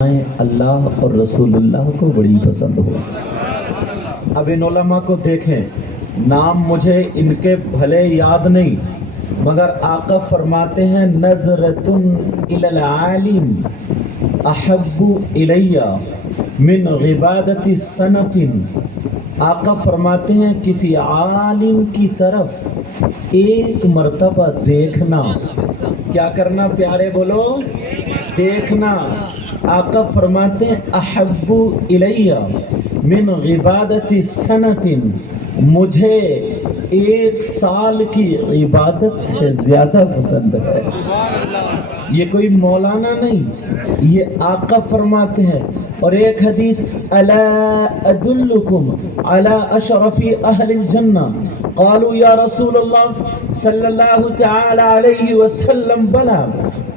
अल्लाह और रसूलुल्लाह को बड़ी पसंद हो। अब इन उलमा को देखें, नाम मुझे इनके भले याद नहीं, मगर आका फरमाते हैं नज़रतुन इलल आलिम अहब्बु इलैया मिन गिबादति सनतिन। आका फरमाते हैं किसी आलिम की तरफ एक मर्तबा देखना। क्या करना प्यारे बोलो? देखना। आका फरमाते हैं अहब्बु इलैया मिन गिबादति सनतिन, मुझे एक साल की इबादत से ज्यादा पसंद है। ये कोई मौलाना नहीं, ये आका फरमाते हैं। और एक हदीस, अला अदुल्लुकुम अला अशरफी अहलिल जन्ना, क़ालू या रसूलल्लाह सल्लल्लाहु तआला अलैहि वसल्लम बला,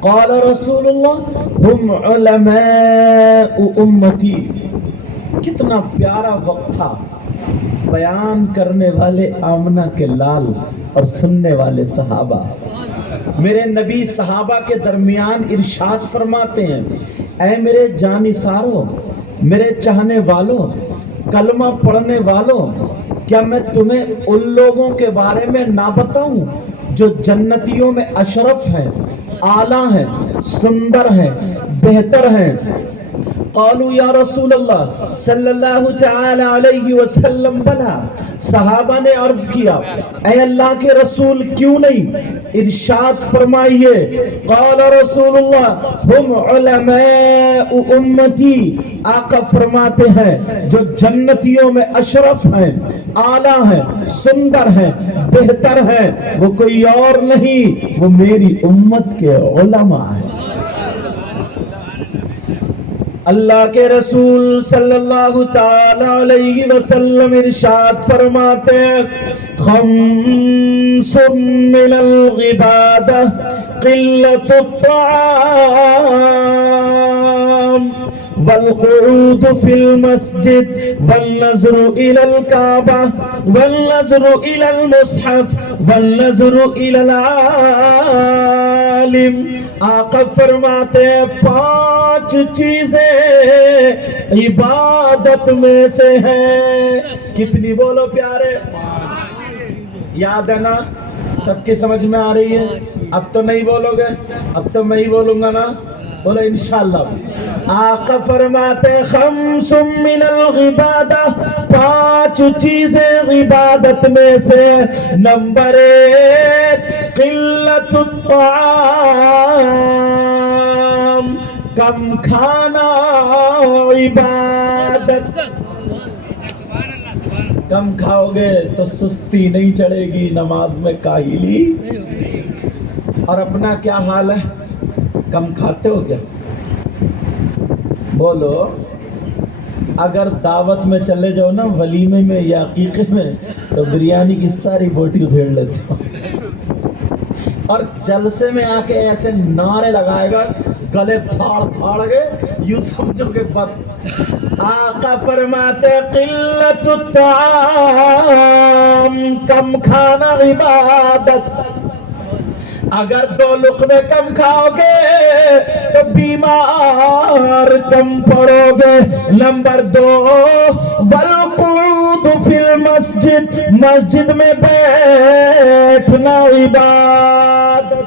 क़ाल रसूलुल्लाह हुम उलमाउ उम्मती। कितना प्यारा वक्त था। बयान करने वाले आमना के लाल और सुनने वाले सहाबा। मेरे नबी सहाबा के दरमियान इरशाद फरमाते हैं, ऐ मेरे जानिसारों, मेरे चाहने वालों, कलमा पढ़ने वालों, क्या मैं तुम्हें उन लोगों के बारे में ना बताऊं जो जन्नतियों में अशरफ हैं, आला हैं, सुंदर हैं, बेहतर हैं। क़ालू या रसूलल्लाह सल्लल्लाहु तआला अलैहि वसल्लम बला, सहाबा ने अर्ज किया, ऐ अल्लाह के रसूल क्यों नहीं? इरशाद फरमाइए, क़ाल रसूलुल्लाह हुम उलमाउ उम्मती। आका फरमाते हैं जो जन्नतियों में अशरफ हैं, आला हैं, सुंदर हैं, बेहतर हैं, वो कोई और नहीं, वो मेरी उम्मत के उलमा हैं। अल्लाह के रसूल सल्लल्लाहु ताला अलैहि वसल्लम इरशाद फरमाते हैं, खम्सुम मिनल इबादह क़िल्लतुत ताआम वल क़ुऊद फिल मस्जिद वल नज़्रु इलल काबा वल नज़्रु इलल मुस्हफ वल नज़्रु इलल आलिम। आका फरमाते हैं 5 चीजें इबादत में से हैं। कितनी बोलो प्यारे? याद है ना? सबकी समझ में आ रही है? अब तो नहीं बोलोगे, अब तो मैं ही बोलूंगा ना। बोलो इंशाअल्लाह। आका फरमाते खम्सुम मिनल इबादह, 5 चीजें इबादत में से। नंबर 1 क़िल्लतुत ताआम, कम खाना इबादत। कम खाओगे तो सुस्ती नहीं चढ़ेगी, नमाज में काहिली। और अपना क्या हाल है? कम खाते हो क्या? बोलो। अगर दावत में चले जाओ ना, वलीमे में या अकीक़े में, तो बिरयानी की सारी बोटी उधेड़ लेते हो। और जलसे में आके ऐसे नारे लगाएगा, गले फाड़ फाड़ के, यूं समझोगे बस। आका फरमाते क़िल्लतुत ताआम, कम खाना इबादत। अगर 2 लुक़मे कम खाओगे तो बीमार कम पड़ोगे। नंबर 2 वल क़ुऊद फिल मस्जिद, मस्जिद में बैठना इबादत।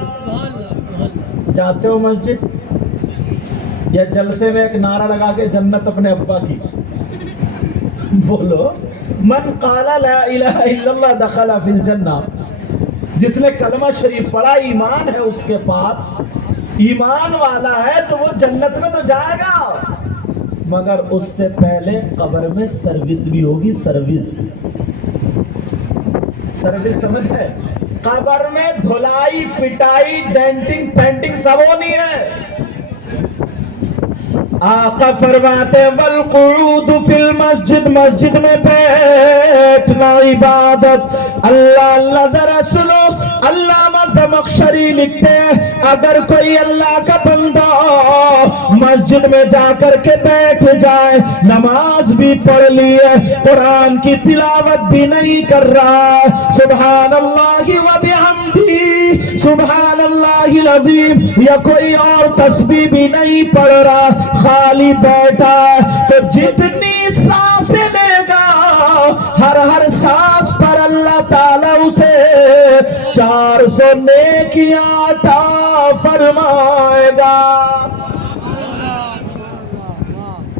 जाते हो मस्जिद या जलसे में एक नारा लगा के जन्नत अपने अब्बा की? बोलो। मन क़ाला ला इलाहा इल्लल्लाह दख़ला फिल जन्ना। जिसने कलमा शरीफ पढ़ा, ईमान है उसके पास, ईमान वाला है तो वो जन्नत में तो जाएगा, मगर उससे पहले कब्र में सर्विस भी होगी। सर्विस समझ है? कब्र में धुलाई, पिटाई, डेंटिंग, पेंटिंग सब होनी है। आका फरमाते वल क़ुऊद फिल मस्जिद, मस्जिद में बैठना इबादत। अल्लाह अल्लाह जरा सुनो, अल्लामा ज़मख़शरी लिखते हैं, अगर कोई अल्लाह का बंदा मस्जिद में जाकर के बैठ जाए, नमाज भी पढ़ ली है, कुरान की तिलावत भी नहीं कर रहा, सुभान अल्लाह व बिहम्दी सुभान अल्लाह العظیم یا کوئی اور تسبیح بھی نہیں پڑھ رہا، خالی بیٹھا ہے، تو جتنی سانسیں لے گا ہر سانس پر اللہ تعالیٰ اسے 400 نیکیاں عطا فرمائے گا۔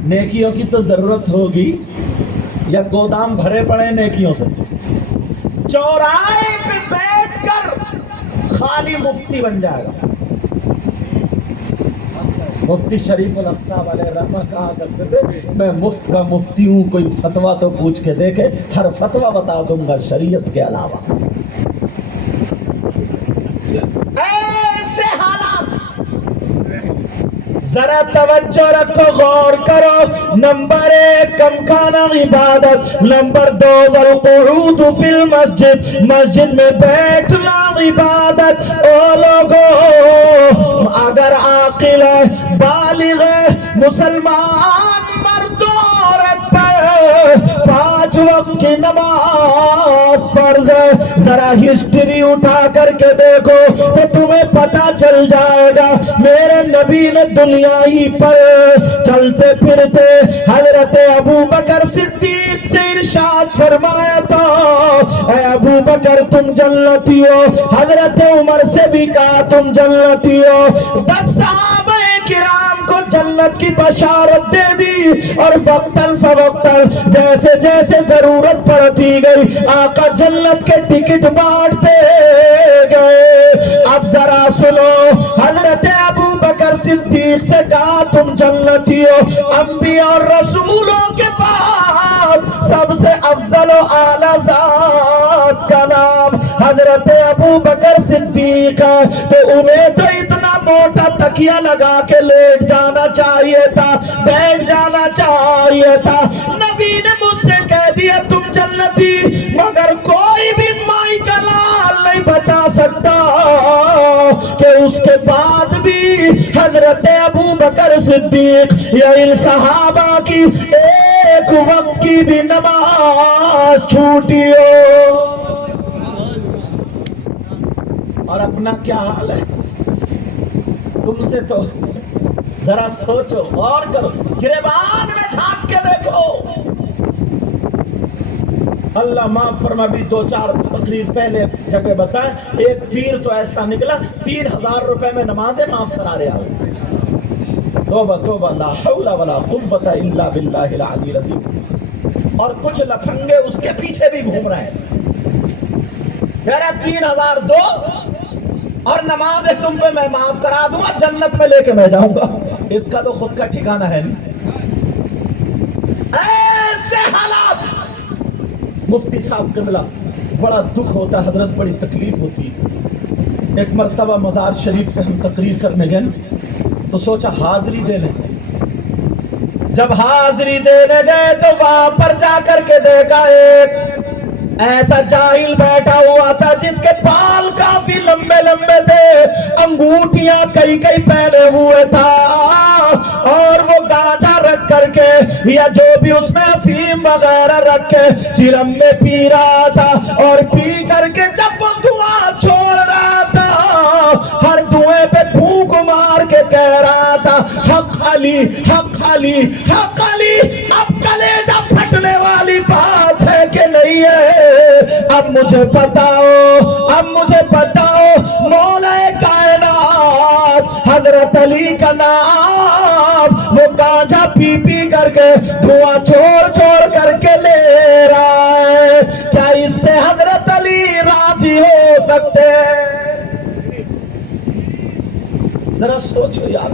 نیکیوں کی تو ضرورت ہوگی یا گودام بھرے پڑے نیکیوں سے؟ چوراہے پہ بیٹھ کر خالی مفتی بن جائے گا۔ مفتی شریف الاقصیٰ علیہ رحمہ کہا کرتے تھے میں مفت کا مفتی ہوں، کوئی فتویٰ تو پوچھ کے دیکھے، ہر فتویٰ بتا دوں گا شریعت کے علاوہ۔ ایسے حالات ذرا توجہ رکھو، غور کرو۔ نمبر 1 کم کھانا عبادت، نمبر 2 والقعود فی المسجد، مسجد میں بیٹھنا عبادت۔ او لوگو، اگر عاقل ہے، بالغ ہے، مسلمان مرد و عورت پر 5 وقت کی نماز فرض ہے۔ ذرا ہسٹری اٹھا کر کے دیکھو تو تمہیں پتہ چل جائے گا۔ میرے نبی نے دنیا ہی پر چلتے پھرتے حضرت ابو بکر صدیق سے ارشاد فرمایا تھا اے ابو بکر تم جنتی ہو، حضرت عمر سے بھی کہا تم جنتی ہو۔ 10 صحابہ کرام کو جنت کی بشارت دے دی، اور وقتاً فوقتاً جیسے جیسے ضرورت پڑتی گئی آقا جنت کے ٹکٹ بانٹتے گئے۔ اب ذرا سنو، حضرت ابو بکر صدیق سے کہا تم جنتی ہو۔ انبیاء اور رسولوں کے بعد سب سے افضل و اعلیٰ ذات کا نام حضرت ابو بکر صدیق ہے، تو انہیں تو اتنا موٹا تکیہ لگا کے لیٹ جانا چاہیے تھا، بیٹھ جانا چاہیے تھا۔ نبی نے مجھ سے کہہ دیا تم جنتی، مگر کوئی بھی مائی کا لال نہیں بتا سکتا کہ اس کے بعد بھی حضرت ابو بکر صدیق یا ان صحابہ کی ایک وقت کی بھی نماز چھوٹی ہو۔ اور اپنا کیا حال ہے؟ تم سے تو ذرا سوچو، غور کرو، گریبان میں جھانک کے دیکھو۔ اللہ معاف فرما، بھی 2-4 تقریر پہلے جگہ بتائیں، ایک پیر تو ایسا نکلا 3000 روپے میں نمازیں معاف کرا رہا ہے۔ توبہ توبہ، لا حول ولا قوت الا باللہ العلی العظیم۔ اور کچھ لفنگے اس کے پیچھے بھی گھوم رہے ہیں، کہہ رہا 3000 دو اور نماز تم پہ میں معاف کرا دوں گا، جنت میں لے کے میں جاؤں گا۔ اس کا تو خود کا ٹھکانہ ہے نہیں۔ ایسے حالات مفتی صاحب قبلہ بڑا دکھ ہوتا ہے، حضرت بڑی تکلیف ہوتی ہے۔ ایک مرتبہ مزار شریف پہ ہم تقریر کرنے گئے تو سوچا حاضری دے لیں۔ جب حاضری دینے گئے تو وہاں پر جا کر کے دیکھا ایک ایسا جاہل بیٹھا ہوا تھا جس کے بال کافی لمبے لمبے تھے، انگوٹھیاں کئی پہنے ہوئے تھا، اور وہ گانجا رکھ کر کے یا جو بھی اس میں افیم وغیرہ رکھ کے چرم میں پی رہا تھا، اور پی کر کے جب وہ دعا چھوڑ رہا تھا ہر دعائیں پہ پھونک مار کے کہہ رہا تھا حق علی حق علی حق علی۔ اب کلیجہ پھٹنے والی بات ہے کہ نہیں ہے؟ اب مجھے بتاؤ، اب مجھے بتاؤ، مولا کائنات حضرت علی کا نام وہ گانجا پی پی کر کے دھواں چھوڑ کر کے لے رہا ہے، کیا اس سے حضرت علی راضی ہو سکتے ہیں؟ ذرا سوچو یار۔